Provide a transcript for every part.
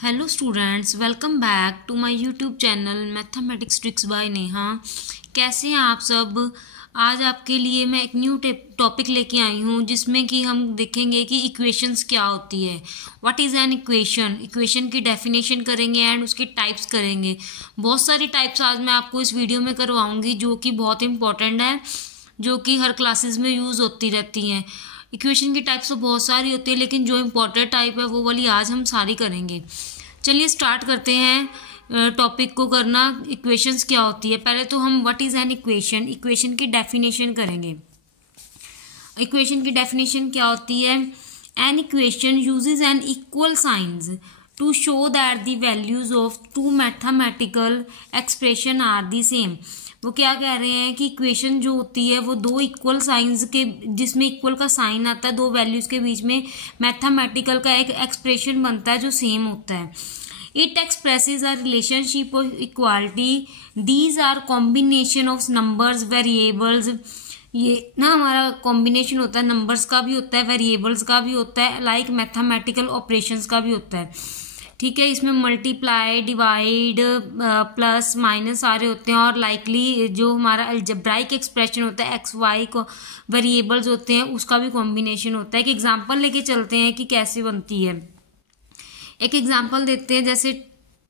Hello students, welcome back to my YouTube channel mathematics tricks by Neha. कैसे हैं आप सब। आज आपके लिए मैं एक न्यू टॉपिक लेके आई हूँ जिसमें कि हम देखेंगे कि इक्वेशंस क्या होती है। What is an equation, equation की डेफिनेशन करेंगे एंड उसके टाइप्स करेंगे। बहुत सारी टाइप्स आज मैं आपको इस वीडियो में करवाऊँगी जो कि बहुत इंपॉर्टेंट है, जो कि हर क्लासेस में यूज़ होती रहती हैं। इक्वेशन की टाइप्स तो बहुत सारी होती है, लेकिन जो इम्पोर्टेंट टाइप है वो वाली आज हम सारी करेंगे। चलिए स्टार्ट करते हैं टॉपिक को करना। इक्वेशंस क्या होती है, पहले तो हम what is an equation, equation की डेफिनेशन करेंगे। इक्वेशन की डेफिनेशन क्या होती है। An equation uses an equal signs to show that the values of two mathematical expression are the same. वो क्या कह रहे हैं कि इक्वेशन जो होती है वो दो इक्वल साइंस के, जिसमें इक्वल का साइन आता है, दो वैल्यूज के बीच में मैथमेटिकल का एक एक्सप्रेशन बनता है जो सेम होता है। It expresses a relationship of equality. These are combination of numbers, variables. ये ना हमारा कॉम्बिनेशन होता है, नंबर्स का भी होता है, वेरिएबल्स का भी होता है, लाइक मैथमेटिकल ऑपरेशंस का भी होता है। ठीक है, इसमें मल्टीप्लाई, डिवाइड, प्लस, माइनस सारे होते हैं। और लाइकली जो हमारा अलजेब्राइक एक्सप्रेशन होता है, एक्स वाई को वेरिएबल्स होते हैं, उसका भी कॉम्बिनेशन होता है। एक एग्जांपल लेके चलते हैं कि कैसे बनती है। एक एग्जांपल देते हैं, जैसे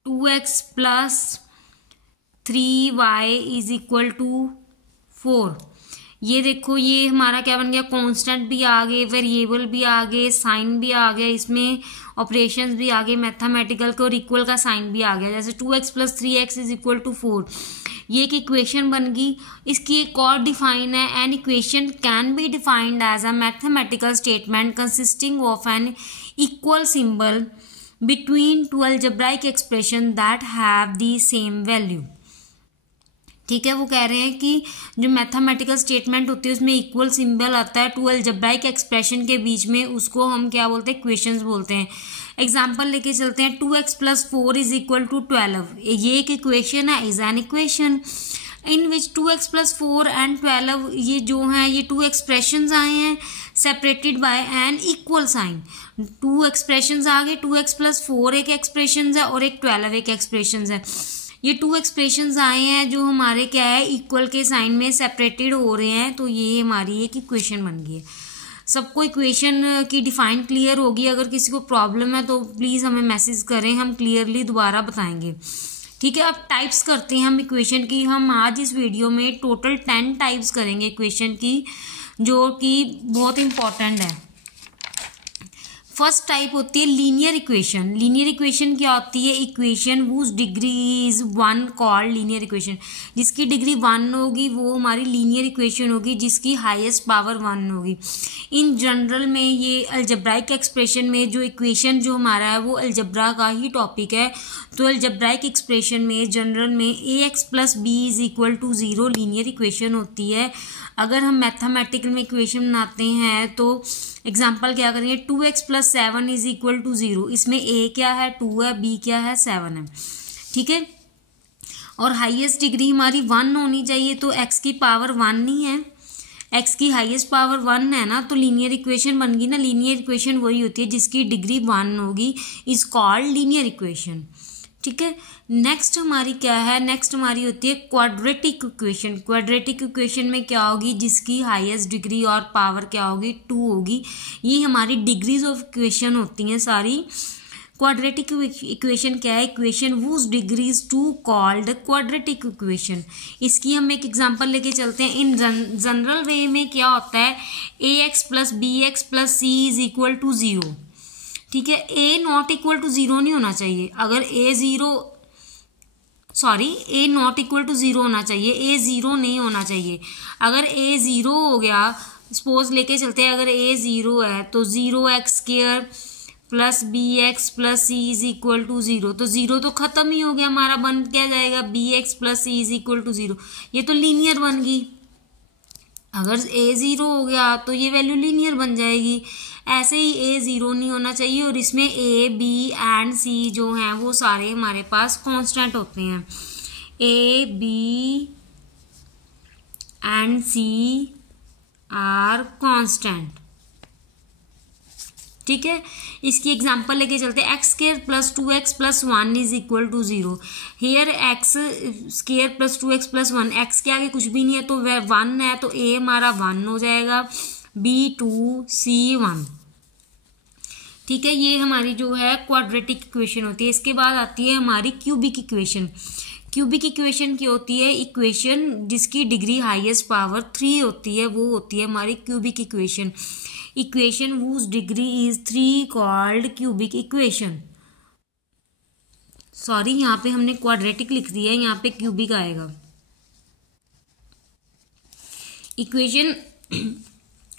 2x plus 3y is equal to 4। ये देखो, ये हमारा क्या बन गया, कांस्टेंट भी आ गए, वेरिएबल भी आ गए, साइन भी आ गया, इसमें ऑपरेशंस भी आ गए मैथमेटिकल के, और इक्वल का साइन भी आ गया। जैसे 2x plus 3x is equal to 4, ये एक इक्वेशन बन गई। इसकी एक और डिफाइन है, an equation can be defined as a mathematical statement consisting of an equal symbol between two algebraic expression that have the same value। ठीक है, वो कह रहे हैं कि जो मैथमेटिकल स्टेटमेंट होती है उसमें इक्वल सिंबल आता है टू अलजेब्राइक एक्सप्रेशन के बीच में, उसको हम क्या बोलते हैं, इक्वेशंस बोलते हैं। एग्जांपल लेके चलते हैं, 2x plus 4 is equal to 12। ये एक इक्वेशन है, is an equation in which 2x plus 4 and 12, ये जो हैं ये टू एक्सप्रेशंस आए हैं separated by an equal sign. Two expressions आ गए, 2x प्लस 4 एक एक्सप्रेशन है और एक 12 एक एक्सप्रेशन है। ये टू एक्सप्रेशंस आए हैं जो हमारे क्या है, इक्वल के साइन में सेपरेटेड हो रहे हैं, तो ये हमारी एक इक्वेशन बन गई है। सबको इक्वेशन की डिफाइन क्लियर होगी। अगर किसी को प्रॉब्लम है तो प्लीज़ हमें मैसेज करें, हम क्लियरली दोबारा बताएंगे। ठीक है, अब टाइप्स करते हैं हम इक्वेशन की। हम आज इस वीडियो में टोटल 10 टाइप्स करेंगे इक्वेशन की, जो कि बहुत इंपॉर्टेंट है। फर्स्ट टाइप होती है लीनियर इक्वेशन। लीनियर इक्वेशन क्या होती है, equation whose degree is 1 called linear equation. जिसकी डिग्री 1 होगी वो हमारी लीनियर इक्वेशन होगी, जिसकी हाईएस्ट पावर 1 होगी। इन जनरल में ये अलजेब्राइक एक्सप्रेशन में जो इक्वेशन जो हमारा है वो अलजेब्रा का ही टॉपिक है। तो अलजेब्राइक एक्सप्रेशन में जनरल में ax plus b is equal to 0 linear equation होती है। अगर हम मैथमेटिकल में इक्वेशन बनाते हैं तो एग्जाम्पल क्या करेंगे, 2x plus 7 is equal to 0। इसमें a क्या है, 2 है, b क्या है, 7 है। ठीक है, और हाईएस्ट डिग्री हमारी 1 होनी चाहिए, तो x की पावर 1 नहीं है, x की हाईएस्ट पावर 1 है ना, तो लीनियर इक्वेशन बन गई ना। लीनियर इक्वेशन वही होती है जिसकी डिग्री 1 होगी, इज कॉल्ड लीनियर इक्वेशन। ठीक है, नेक्स्ट हमारी क्या है, नेक्स्ट हमारी होती है क्वाड्रेटिक इक्वेशन। क्वाड्रेटिक इक्वेशन में क्या होगी, जिसकी हाईएस्ट डिग्री और पावर क्या होगी, 2 होगी। ये हमारी डिग्रीज ऑफ इक्वेशन होती हैं सारी। क्वाड्रेटिक इक्वेशन क्या है, equation whose degrees 2 called quadratic equation. इसकी हम एक एग्जांपल लेके चलते हैं। इन जनरल वे में क्या होता है, ax plus b x plus c is equal to 0। ठीक है, a नॉट इक्वल टू 0 नहीं होना चाहिए। अगर a नॉट इक्वल टू 0 होना चाहिए, a 0 नहीं होना चाहिए। अगर a 0 हो गया, सपोज लेके चलते हैं, अगर a 0 है तो 0x square plus b x plus c is equal to 0। तो 0 तो खत्म ही हो गया हमारा, बन क्या जाएगा, b x plus c is equal to 0। ये तो लीनियर बन गई। अगर a 0 हो गया तो ये वैल्यू लीनियर बन जाएगी। ऐसे ही a 0 नहीं होना चाहिए, और इसमें a b एंड c जो हैं वो सारे हमारे पास कांस्टेंट होते हैं। a b and c are constant. ठीक है, इसकी एग्जांपल लेके चलते हैं। X square plus 2x plus 1 is equal to 0। Here x square plus 2x plus 1, x के आगे कुछ भी नहीं है तो वह 1 है, तो ए हमारा 1 हो जाएगा, B 2 C 1। ठीक है, ये हमारी जो है क्वाड्रेटिक इक्वेशन होती है। इसके बाद आती है हमारी क्यूबिक इक्वेशन। क्यूबिक इक्वेशन की होती है इक्वेशन जिसकी डिग्री हाईएस्ट पावर 3 होती है, वो होती है हमारी cubic equation. Equation whose degree is 3 called cubic equation. Sorry, यहाँ पे हमने क्वाड्रेटिक लिख दिया है, यहाँ पे क्यूबिक आएगा। Equation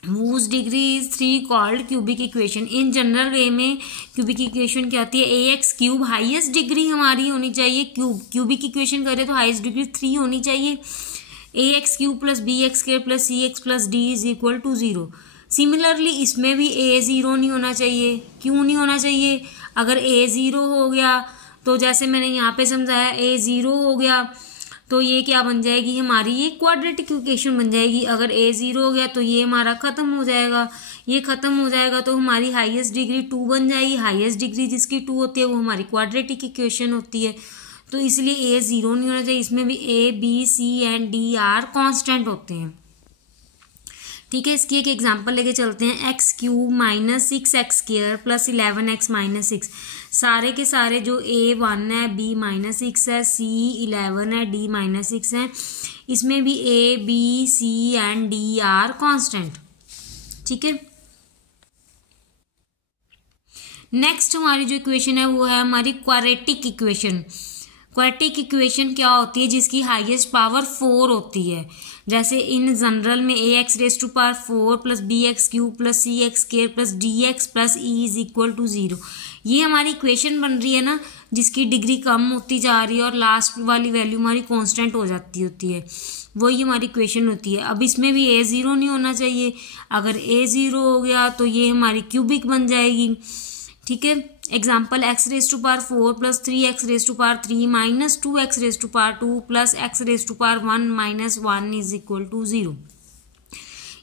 whose degree is 3 called cubic equation. In general वे में क्यूबिक इक्वेशन क्या होती है, ए एक्स क्यूब, हाईएस्ट डिग्री हमारी होनी चाहिए, क्यूबिक इक्वेशन करें तो हाईएस्ट डिग्री 3 होनी चाहिए। A x cube plus b x square plus c x plus d is equal to 0। Similarly इसमें भी ए 0 नहीं होना चाहिए। क्यों नहीं होना चाहिए? अगर ए 0 हो गया तो जैसे मैंने यहाँ पे समझाया, ए 0 हो गया तो ये क्या बन जाएगी हमारी, ये क्वाड्रेटिक इक्वेशन बन जाएगी। अगर ए 0 हो गया तो ये हमारा खत्म हो जाएगा, ये खत्म हो जाएगा तो हमारी हाईएस्ट डिग्री 2 बन जाएगी। हाईएस्ट डिग्री जिसकी 2 होती है वो हमारी क्वाड्रेटिक इक्वेशन होती है, तो इसलिए ए 0 नहीं होना चाहिए। इसमें भी A B C and D are constant होते हैं। ठीक है, इसकी एक एग्जांपल लेके चलते हैं। X cube minus 6x square plus 11x minus 6। सारे के सारे जो a 1 है, b माइनस 6 है, c 11 है, d माइनस 6 है। इसमें भी a b c and d are constant. ठीक है, नेक्स्ट हमारी जो इक्वेशन है वो है हमारी क्वाड्रेटिक इक्वेशन। क्वाड्रेटिक इक्वेशन क्या होती है, जिसकी हाईएस्ट पावर 4 होती है। जैसे इन जनरल में a x raise to power 4 plus b x cube plus c x square plus d x plus e is equal to 0। ये हमारी इक्वेशन बन रही है ना, जिसकी डिग्री कम होती जा रही है और लास्ट वाली वैल्यू हमारी कांस्टेंट हो जाती होती है, वही हमारी इक्वेशन होती है। अब इसमें भी ए 0 नहीं होना चाहिए। अगर ए 0 हो गया तो ये हमारी क्यूबिक बन जाएगी। ठीक है, example x raise to power 4 plus 3x raise to power 3 minus 2x raise to power 2 plus x raise to power 1 minus 1 is equal to 0।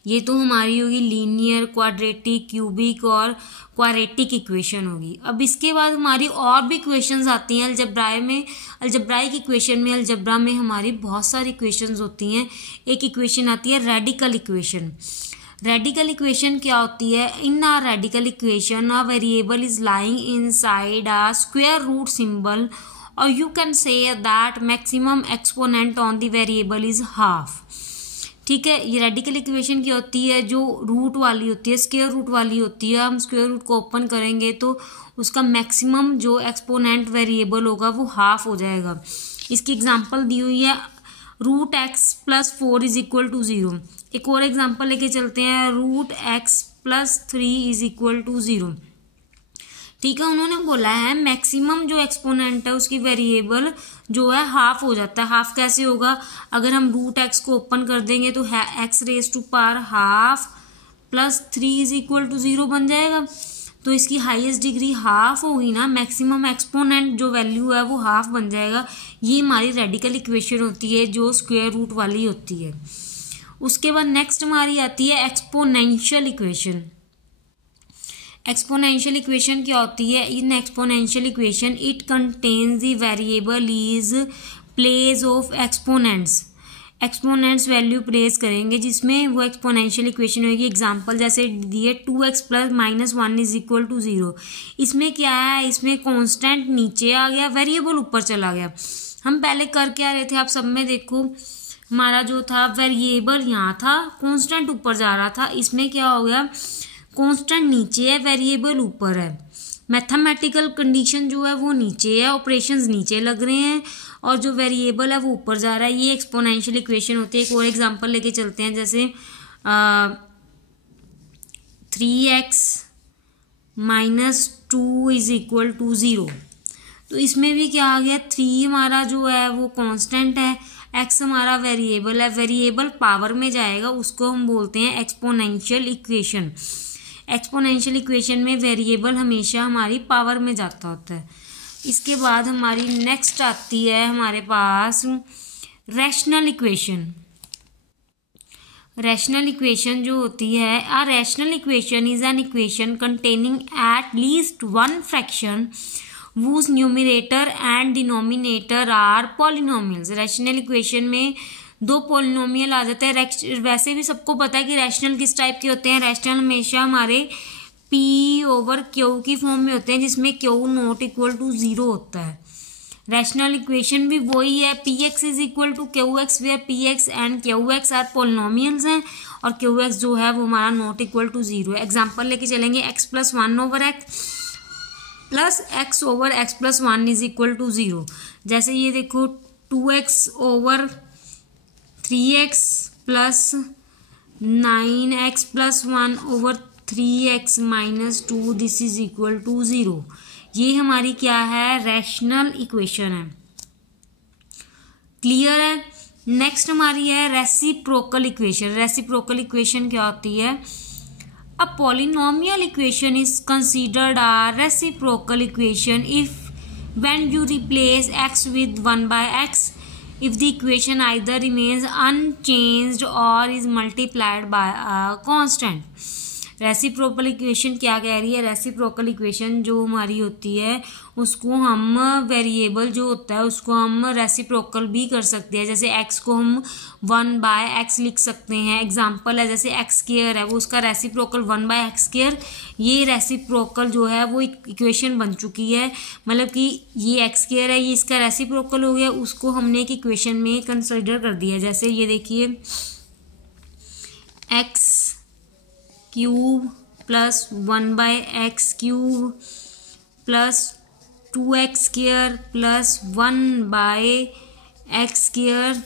ये तो हमारी होगी लीनियर, क्वाड्रेटिक, क्यूबिक और क्वाड्रेटिक इक्वेशन होगी। अब इसके बाद हमारी और भी इक्वेशंस आती हैं अलजब्रा में। अलजब्राइक इक्वेशन में, अलजब्रा में हमारी बहुत सारी इक्वेशंस होती हैं। एक इक्वेशन आती है रेडिकल इक्वेशन। रेडिकल इक्वेशन क्या होती है, in uh radical equation a variable is lying inside a square root symbol और you can say that maximum exponent on the variable is half. ठीक है, ये रेडिकल इक्वेशन क्या होती है, जो रूट वाली होती है, स्क्वायर रूट वाली होती है। हम स्क्वायर रूट को ओपन करेंगे तो उसका मैक्सिमम जो एक्सपोनेंट वेरिएबल होगा वो हाफ हो जाएगा। इसकी एग्जांपल दी हुई है, root x plus 4 is equal to 0। एक और एग्जांपल लेके चलते हैं, root x plus 3 is equal to 0। ठीक है, उन्होंने बोला है मैक्सिमम जो एक्सपोनेंट है उसकी वेरिएबल जो है हाफ हो जाता है। हाफ कैसे होगा, अगर हम रूट एक्स को ओपन कर देंगे तो है x raise to power half plus 3 is equal to 0 बन जाएगा। तो इसकी हाईएस्ट डिग्री हाफ होगी ना, मैक्सिमम एक्सपोनेंट जो वैल्यू है वो हाफ बन जाएगा। ये हमारी रेडिकल इक्वेशन होती है जो स्क्वायर रूट वाली होती है। उसके बाद नेक्स्ट हमारी आती है एक्सपोनेंशियल इक्वेशन। एक्सपोनेंशियल इक्वेशन क्या होती है, in exponential equation it contains the variable is place of exponents. Exponents value place करेंगे जिसमें वो एक्सपोनेंशियल इक्वेशन होगी। एग्जांपल जैसे दिए 2x plus minus 1 is equal to 0। इसमें क्या है, इसमें कांस्टेंट नीचे आ गया, वेरिएबल ऊपर चला गया। हम पहले कर क्या रहे थे, आप सब में देखो, हमारा जो था वेरिएबल यहाँ था, कांस्टेंट ऊपर जा रहा था। इसमें क्या हो गया, कांस्टेंट नीचे है, वेरिएबल ऊपर है। मैथमेटिकल कंडीशन जो है वो नीचे है, ऑपरेशंस नीचे लग रहे हैं और जो वेरिएबल है वो ऊपर जा रहा है। ये एक्सपोनेंशियल इक्वेशन होती है। एक और एग्जांपल लेके चलते हैं, जैसे 3x minus 2 is equal to 0। तो इसमें भी क्या आ गया, 3 हमारा जो है वो कांस्टेंट है, x हमारा वेरिएबल है, वेरिएबल पावर में जाएगा, उसको हम बोलते हैं एक्सपोनेंशियल इक्वेशन। एक्सपोनेंशियल इक्वेशन में वेरिएबल हमेशा हमारी पावर में जाता होता है। इसके बाद हमारी नेक्स्ट आती है हमारे पास रैशनल इक्वेशन। रैशनल इक्वेशन जो होती है, a rational equation is an equation containing at least one fraction whose numerator and denominator are polynomials. Rational equation में दो पॉलिनोमियल आ जाते हैं। वैसे भी सबको पता है कि रैशनल किस टाइप के होते हैं। रैशनल हमेशा हमारे P/Q की फॉर्म में होते हैं, जिसमें Q नॉट इक्वल टू 0 होता है। रैशनल इक्वेशन भी वही है, Px is equal to Qx where Px and Qx are polynomials हैं और Qx जो है वो हमारा नॉट इक्वल टू 0 है। एग्जाम्पल लेके चलेंगे, x+1/x plus x over x+1 is equal to 0। जैसे ये देखो 2x/3x plus 9x+1/3x minus 2 this is equal to 0। ये हमारी क्या है, रैशनल इक्वेशन है। क्लियर है। नेक्स्ट हमारी है रेसिप्रोकल इक्वेशन। रेसिप्रोकल इक्वेशन क्या होती है, a polynomial equation is considered a reciprocal equation if when you replace x with 1/x, if the equation either remains unchanged or is multiplied by a constant। Reciprocal equation क्या कह रही है, reciprocal equation जो हमारी होती है उसको हम वेरिएबल जो होता है उसको हम रेसिप्रोकल भी कर सकते हैं। जैसे x को हम 1/x लिख सकते हैं। एग्जांपल है जैसे x² है, वो उसका रेसिप्रोकल 1/x²। ये रेसिप्रोकल जो है वो इक्वेशन बन चुकी है, मतलब कि ये x² है, ये इसका रेसिप्रोकल हो गया, उसको हमने एक इक्वेशन में कंसिडर कर दिया। जैसे ये देखिए x³ plus 1/x³ plus 2x² plus 1/x²,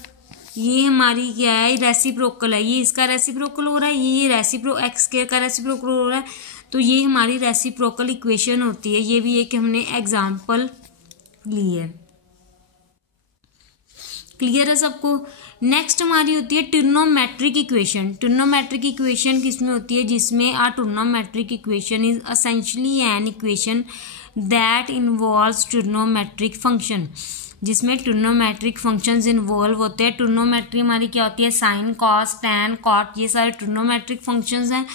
ये हमारी क्या है, रेसिप्रोकल है। ये इसका रेसिप्रोकल हो रहा है, ये x² का रेसिप्रोकल हो रहा है, तो ये हमारी रेसिप्रोकल इक्वेशन होती है। ये भी एक हमने एग्जाम्पल ली है। क्लियर है सबको। नेक्स्ट हमारी होती है ट्रिग्नोमेट्रिक इक्वेशन। ट्रिग्नोमेट्रिक इक्वेशन किसमें होती है, जिसमें uh trigonometric equation is essentially an equation that involves trigonometric function, जिसमें ट्रिग्नोमेट्रिक फंक्शंस इन्वॉल्व होते हैं। ट्रिग्नोमेट्री हमारी क्या होती है, साइन, कॉस, टैन, कॉट, ये सारे ट्रिग्नोमेट्रिक फंक्शंस हैं।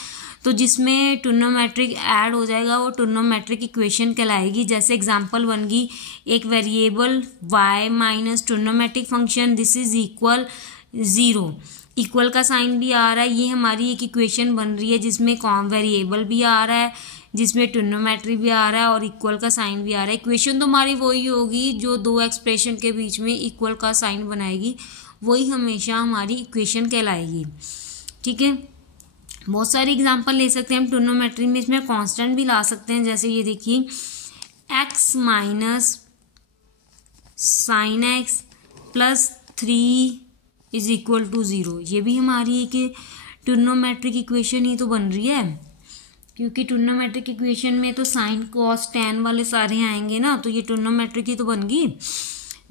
तो जिसमें ट्रिग्नोमेट्रिक ऐड हो जाएगा वो ट्रिग्नोमेट्रिक इक्वेशन कहलाएगी। जैसे एग्जांपल बन गई एक variable y minus trigonometric function this is equal 0। Equal का साइन भी आ रहा है, ये हमारी एक इक्वेशन बन रही है जिसमें वेरिएबल भी आ रहा है, जिसमें ट्रिग्नोमेट्री भी आ रहा है और इक्वल का साइन भी आ रहा है। इक्वेशन तो हमारी वही होगी जो दो एक्सप्रेशन के बीच में इक्वल का साइन बनाएगी, वही हमेशा हमारी इक्वेशन कहलाएगी। ठीक है, बहुत सारी एग्जांपल ले सकते हैं हम ट्रिग्नोमेट्री में। इसमें कांस्टेंट भी ला सकते हैं। जैसे ये देखिए x minus sine x plus 3 is equal to 0, ये भी हमारी एक ट्रिग्नोमेट्रिक इक्वेशन ही तो बन रही है, क्योंकि ट्रिग्नोमेट्रिक इक्वेशन में तो साइन, कॉस, टैन वाले सारे आएंगे ना, तो ये ट्रिग्नोमेट्रिक ही तो बन गई।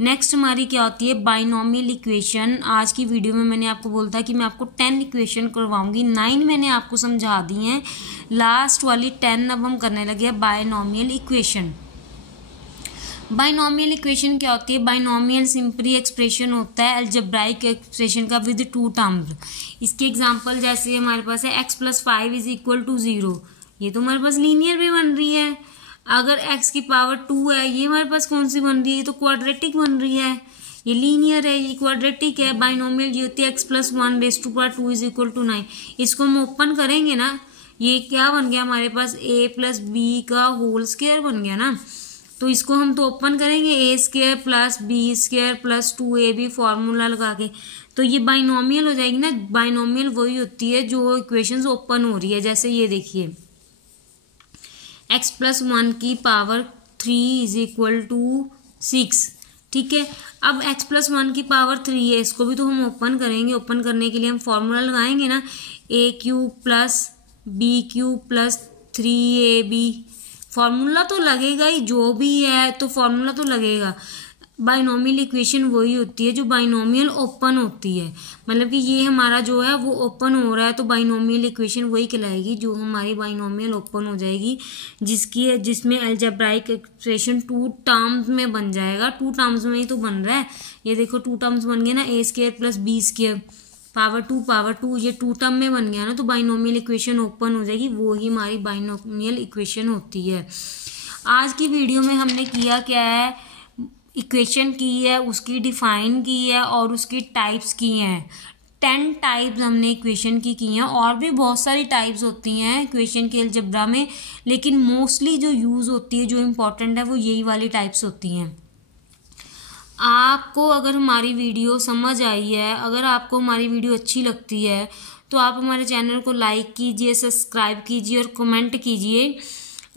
नेक्स्ट हमारी क्या होती है, बाइनोमियल इक्वेशन। आज की वीडियो में मैंने आपको बोला था कि मैं आपको 10 इक्वेशन करवाऊंगी, 9 मैंने आपको समझा दी हैं, लास्ट वाली 10 अब हम करने लगे हैं बाइनोमियल इक्वेशन। बाइनोमियल इक्वेशन क्या होती है, बाइनोमियल सिंपली एक्सप्रेशन होता है अलजेब्राइक एक्सप्रेशन का विद 2 टर्म्स। इसके एग्जांपल जैसे हमारे पास है x+5 इज इक्वल टू 0, ये तो हमारे पास लीनियर भी बन रही है। अगर x की पावर 2 है, ये हमारे पास कौन सी बन रही है, ये तो क्वाड्रेटिक बन रही है, ये लीनियर है, ये क्वाड्रेटिक है। बाइनोमियल ये होती है x+1 इज इक्वल टू 9। इसको हम ओपन करेंगे ना, ये क्या बन गया हमारे पास, a प्लस बी का होल स्क्वायर बन गया ना, तो इसको हम तो ओपन करेंगे a² plus b² plus 2ab formula लगा के, तो ये बाइनोमियल हो जाएगी ना। बाइनोमियल वही होती है जो इक्वेशंस ओपन हो रही है। जैसे ये देखिए x+1 की पावर 3 इज इक्वल टू 6। ठीक है, अब x+1 की पावर 3 है, इसको भी तो हम ओपन करेंगे। ओपन करने के लिए हम फॉर्मूला लगाएंगे ना, a³ plus b³ plus 3ab, formula तो लगेगा ही, जो भी है तो फॉर्मूला तो लगेगा। बाइनोमियल इक्वेशन वही होती है जो बाइनोमियल ओपन होती है, मतलब कि ये हमारा जो है वो ओपन हो रहा है, तो बाइनोमियल इक्वेशन वही कहलाएगी जो हमारी बाइनोमियल ओपन हो जाएगी, जिसमें अलजेब्राइक एक्सप्रेशन 2 टर्म्स में बन जाएगा। 2 टर्म्स में ही तो बन रहा है, ये देखो 2 टर्म्स बन गए ना, a² plus b² power two ये टू टर्म में बन गया ना, तो बाइनोमियल इक्वेशन ओपन हो जाएगी, वो ही हमारी बाइनोमियल इक्वेशन होती है। आज की वीडियो में हमने किया क्या है, इक्वेशन की है, उसकी डिफाइन की है और उसकी टाइप्स की हैं। 10 टाइप्स हमने इक्वेशन की हैं, और भी बहुत सारी टाइप्स होती हैं इक्वेशन के अलजेब्रा में, लेकिन मोस्टली जो यूज़ होती है, जो इम्पोर्टेंट है, वो यही वाली टाइप्स होती हैं। आपको अगर हमारी वीडियो समझ आई है, अगर आपको हमारी वीडियो अच्छी लगती है, तो आप हमारे चैनल को लाइक कीजिए, सब्सक्राइब कीजिए और कमेंट कीजिए।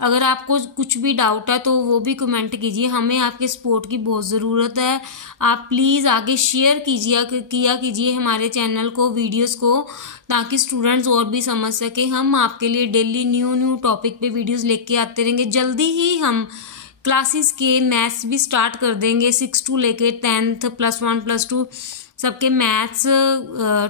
अगर आपको कुछ भी डाउट है तो वो भी कमेंट कीजिए, हमें आपके सपोर्ट की बहुत ज़रूरत है। आप प्लीज़ आगे शेयर किया कीजिए हमारे चैनल को, वीडियोस को, ताकि स्टूडेंट्स और भी समझ सके। हम आपके लिए डेली न्यू टॉपिक पे वीडियोस लेके आते रहेंगे। जल्दी ही हम क्लासेस के मैथ्स भी स्टार्ट कर देंगे, 6 to लेके 10th +1 +2 सबके मैथ्स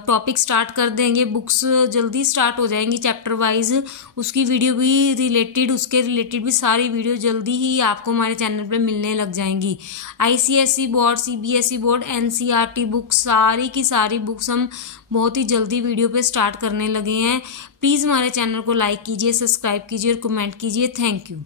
टॉपिक स्टार्ट कर देंगे। बुक्स जल्दी स्टार्ट हो जाएंगी चैप्टर वाइज, उसकी वीडियो भी उसके रिलेटेड भी सारी वीडियो जल्दी ही आपको हमारे चैनल पे मिलने लग जाएंगी। ICSE board, CBSE board, NCERT books, सारी की सारी बुक्स हम बहुत ही जल्दी वीडियो पे स्टार्ट करने लगे हैं। प्लीज़ हमारे चैनल को लाइक कीजिए, सब्सक्राइब कीजिए और कमेंट कीजिए। Thank you.